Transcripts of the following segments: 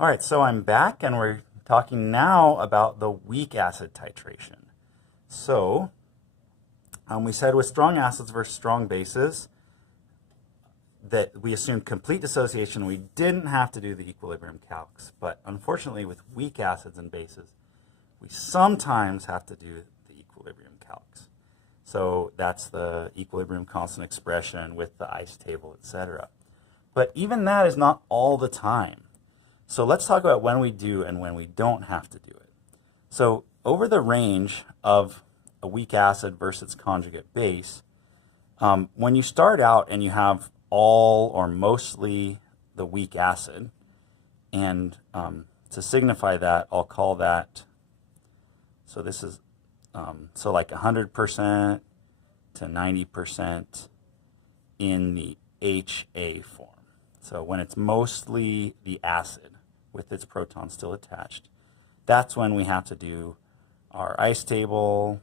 All right, so I'm back and we're talking now about the weak acid titration. So we said with strong acids versus strong bases that we assumed complete dissociation. We didn't have to do the equilibrium calcs, but unfortunately with weak acids and bases, we sometimes have to do the equilibrium calcs. So that's the equilibrium constant expression with the ice table, etc. But even that is not all the time. So let's talk about when we do and when we don't have to do it. So over the range of a weak acid versus its conjugate base, when you start out and you have all or mostly the weak acid, and to signify that, I'll call that, so this is, so like 100% to 90% in the HA form. So when it's mostly the acid with its proton still attached, that's when we have to do our ice table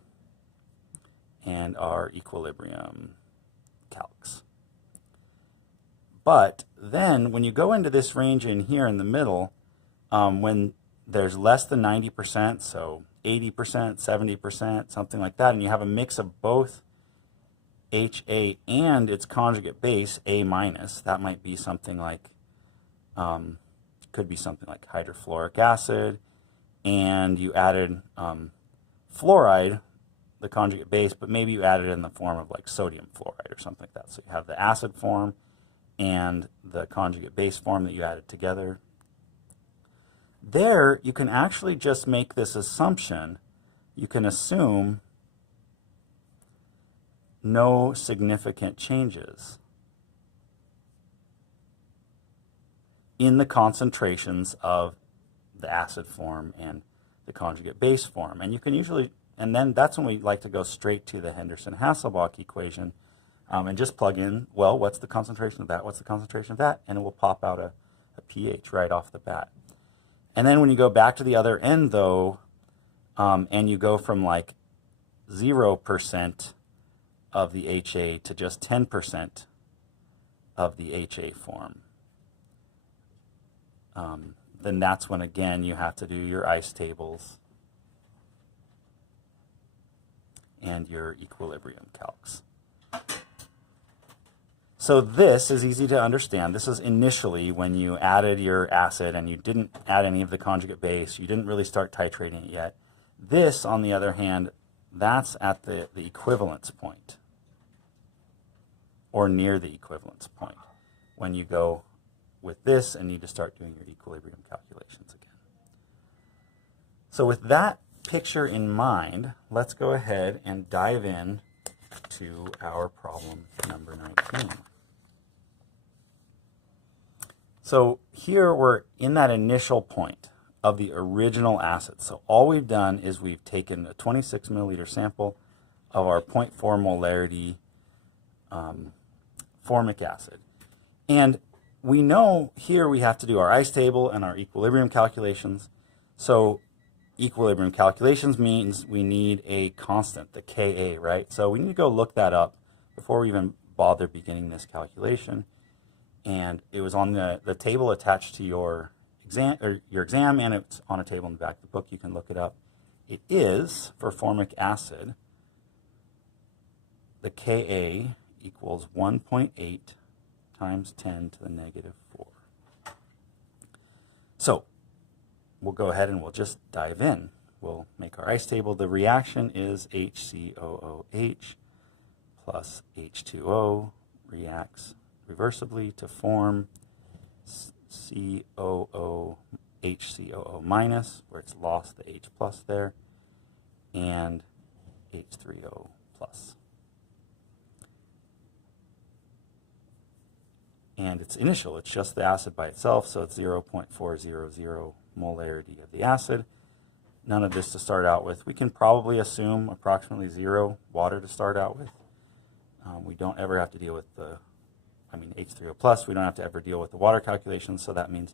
and our equilibrium calcs. But then when you go into this range in here in the middle, when there's less than 90%, so 80%, 70%, something like that, and you have a mix of both HA and its conjugate base, A minus, that might be something like, could be something like hydrofluoric acid, and you added fluoride, the conjugate base, but maybe you added it in the form of like sodium fluoride or something like that. So you have the acid form and the conjugate base form that you added together. There, you can actually just make this assumption. You can assume no significant changes in the concentrations of the acid form and the conjugate base form. And you can usually, and then that's when we like to go straight to the Henderson-Hasselbalch equation and just plug in, well, what's the concentration of that? What's the concentration of that? And it will pop out a pH right off the bat. And then when you go back to the other end, though, and you go from like 0% of the HA to just 10% of the HA form, then that's when, again, you have to do your ice tables and your equilibrium calcs. So this is easy to understand. This is initially when you added your acid and you didn't add any of the conjugate base. You didn't really start titrating it yet. This, on the other hand, that's at the equivalence point, or near the equivalence point, when you go with this and need to start doing your equilibrium calculations again. So with that picture in mind, let's go ahead and dive in to our problem number 19. So here we're in that initial point of the original acid. So all we've done is we've taken a 26 milliliter sample of our 0.4 molarity formic acid. And we know here we have to do our ice table and our equilibrium calculations. So equilibrium calculations means we need a constant, the Ka, right? So we need to go look that up before we even bother beginning this calculation. And it was on the table attached to your exam, and it's on a table in the back of the book. You can look it up. It is, for formic acid, the Ka equals 1.8 times 10 to the negative 4. So we'll go ahead and we'll just dive in. We'll make our ice table. The reaction is HCOOH plus H2O reacts reversibly to form COO HCOO minus, where it's lost the H plus there, and H3O plus. And it's initial, it's just the acid by itself, so it's 0.400 molarity of the acid. None of this to start out with. We can probably assume approximately 0 water to start out with. We don't ever have to deal with the, H3O plus, we don't have to ever deal with the water calculations, so that means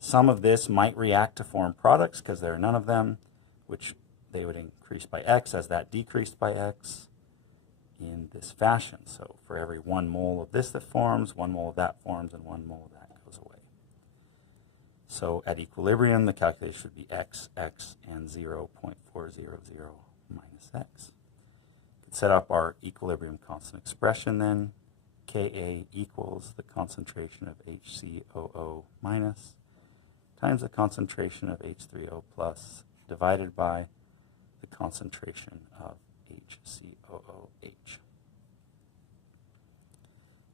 some of this might react to form products because there are none of them, which they would increase by X as that decreased by X in this fashion. So for every 1 mole of this that forms, 1 mole of that forms, and 1 mole of that goes away. So at equilibrium, the calculation should be x, and 0.400 minus x. We can set up our equilibrium constant expression then. Ka equals the concentration of HCOO minus times the concentration of H3O plus divided by the concentration of HCOOH.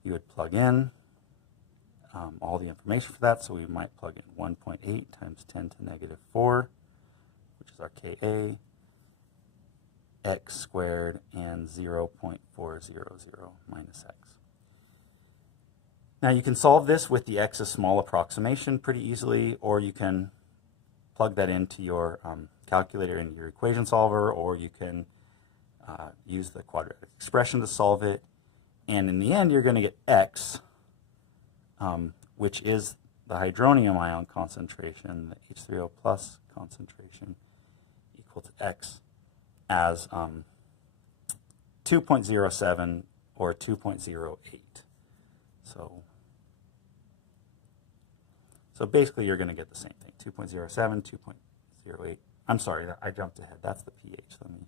You would plug in all the information for that, so we might plug in 1.8 times 10 to negative 4, which is our Ka, x squared, and 0.400 minus x. Now you can solve this with the x is small approximation pretty easily, or you can plug that into your calculator into your equation solver, or you can use the quadratic expression to solve it. And in the end, you're going to get x, which is the hydronium ion concentration, the H3O plus concentration, equal to x as 2.07 or 2.08. So basically, you're going to get the same thing, 2.07, 2.08. I'm sorry, I jumped ahead. That's the pH. Let me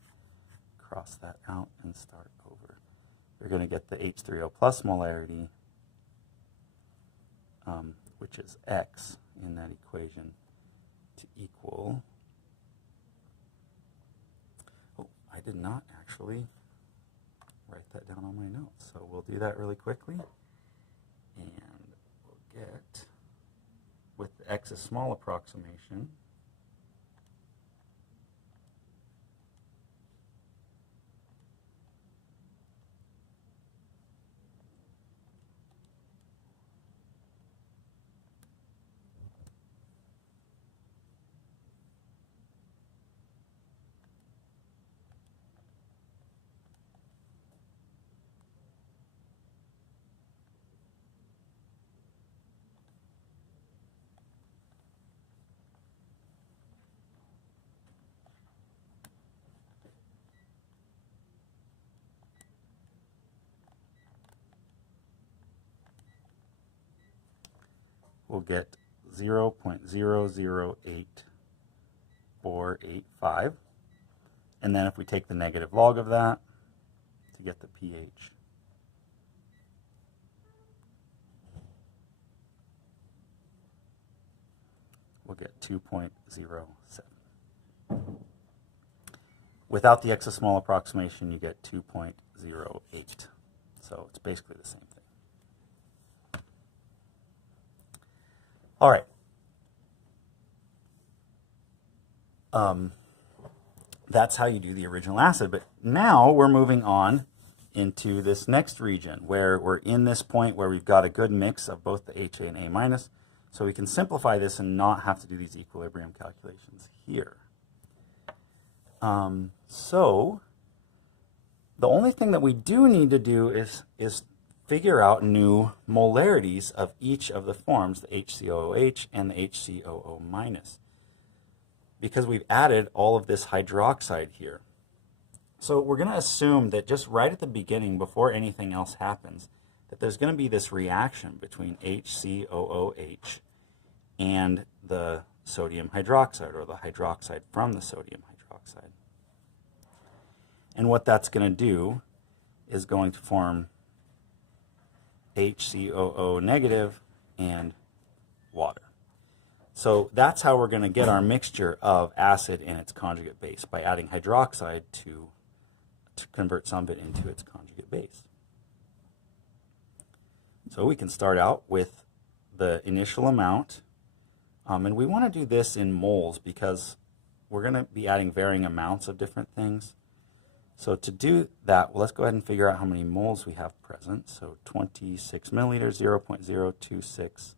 cross that out and start over. You're going to get the H3O plus molarity, which is x in that equation, to equal, oh, I did not actually write that down on my notes, so we'll do that really quickly. And we'll get, with the x is small approximation, we'll get 0.008485. And then if we take the negative log of that to get the pH, we'll get 2.07. Without the x of small approximation, you get 2.08. So it's basically the same thing. All right. That's how you do the original acid. But now we're moving on into this next region where we're in this point where we've got a good mix of both the HA and A minus. So we can simplify this and not have to do these equilibrium calculations here. So the only thing that we do need to do is figure out new molarities of each of the forms, the HCOOH and the HCOO minus, because we've added all of this hydroxide here. So we're going to assume that just right at the beginning, before anything else happens, that there's going to be this reaction between HCOOH and the sodium hydroxide, or the hydroxide from the sodium hydroxide. And what that's going to do is going to form HCOO negative and water. So that's how we're going to get our mixture of acid and its conjugate base, by adding hydroxide to convert some of it into its conjugate base. So we can start out with the initial amount, and we want to do this in moles because we're going to be adding varying amounts of different things. So to do that, well, let's go ahead and figure out how many moles we have present. So 26 milliliters, 0.026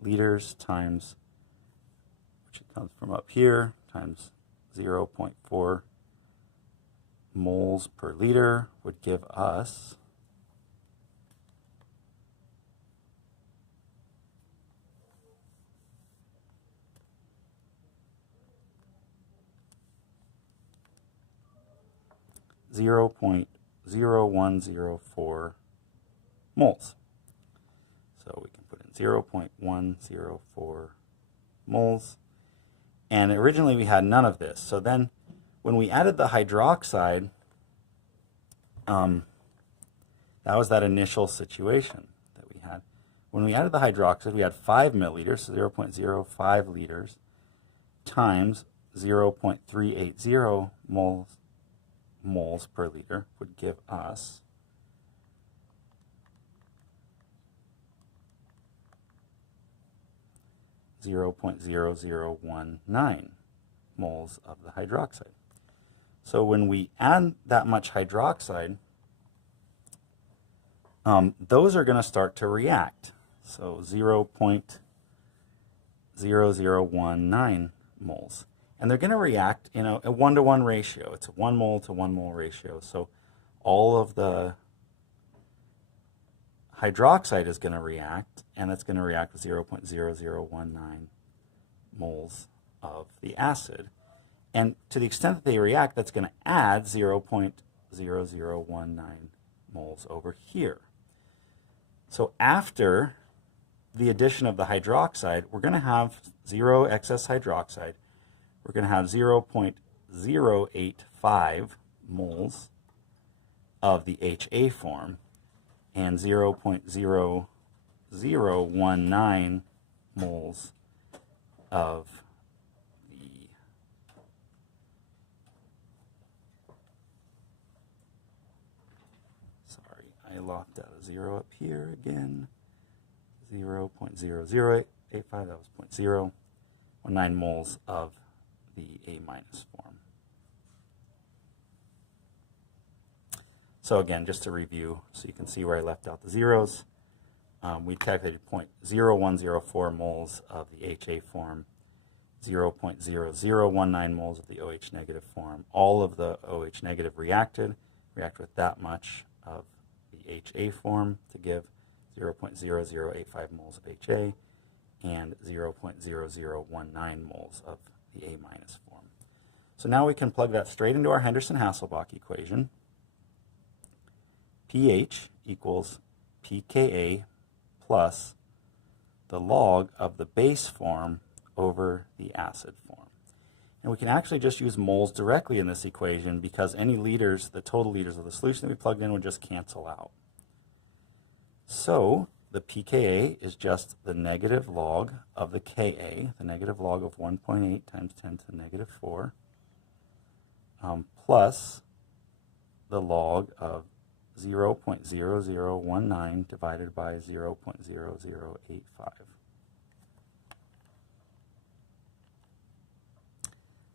liters times, which comes from up here, times 0.4 moles per liter would give us 0.0104 moles. So we can put in 0.104 moles. And originally we had none of this. So then when we added the hydroxide, that was that initial situation that we had. When we added the hydroxide, we had 5 milliliters, so 0.05 liters, times 0.380 moles per liter would give us 0.0019 moles of the hydroxide. So when we add that much hydroxide, those are going to start to react. So 0.0019 moles. And they're going to react in a 1-to-1 ratio. It's a 1 mole to 1 mole ratio. So all of the hydroxide is going to react, and it's going to react with 0.0019 moles of the acid. And to the extent that they react, that's going to add 0.0019 moles over here. So after the addition of the hydroxide, we're going to have 0 excess hydroxide. We're going to have 0.085 moles of the HA form and 0.0019 moles of the I locked out a 0 up here again. 0.0085, that was 0.019 moles of the A- form. So again, just to review, so you can see where I left out the zeros, we calculated 0.0104 moles of the HA form, 0.0019 moles of the OH negative form. All of the OH negative reacted with that much of the HA form to give 0.0085 moles of HA and 0.0019 moles of the A- form. So now we can plug that straight into our Henderson-Hasselbalch equation. pH equals pKa plus the log of the base form over the acid form. And we can actually just use moles directly in this equation because any liters, the total liters of the solution that we plugged in would just cancel out. So the pKa is just the negative log of the Ka, the negative log of 1.8 times 10 to the negative 4, plus the log of 0.0019 divided by 0.0085.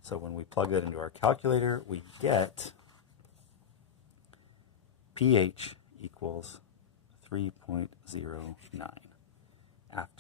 So when we plug that into our calculator, we get pH equals 3.09. After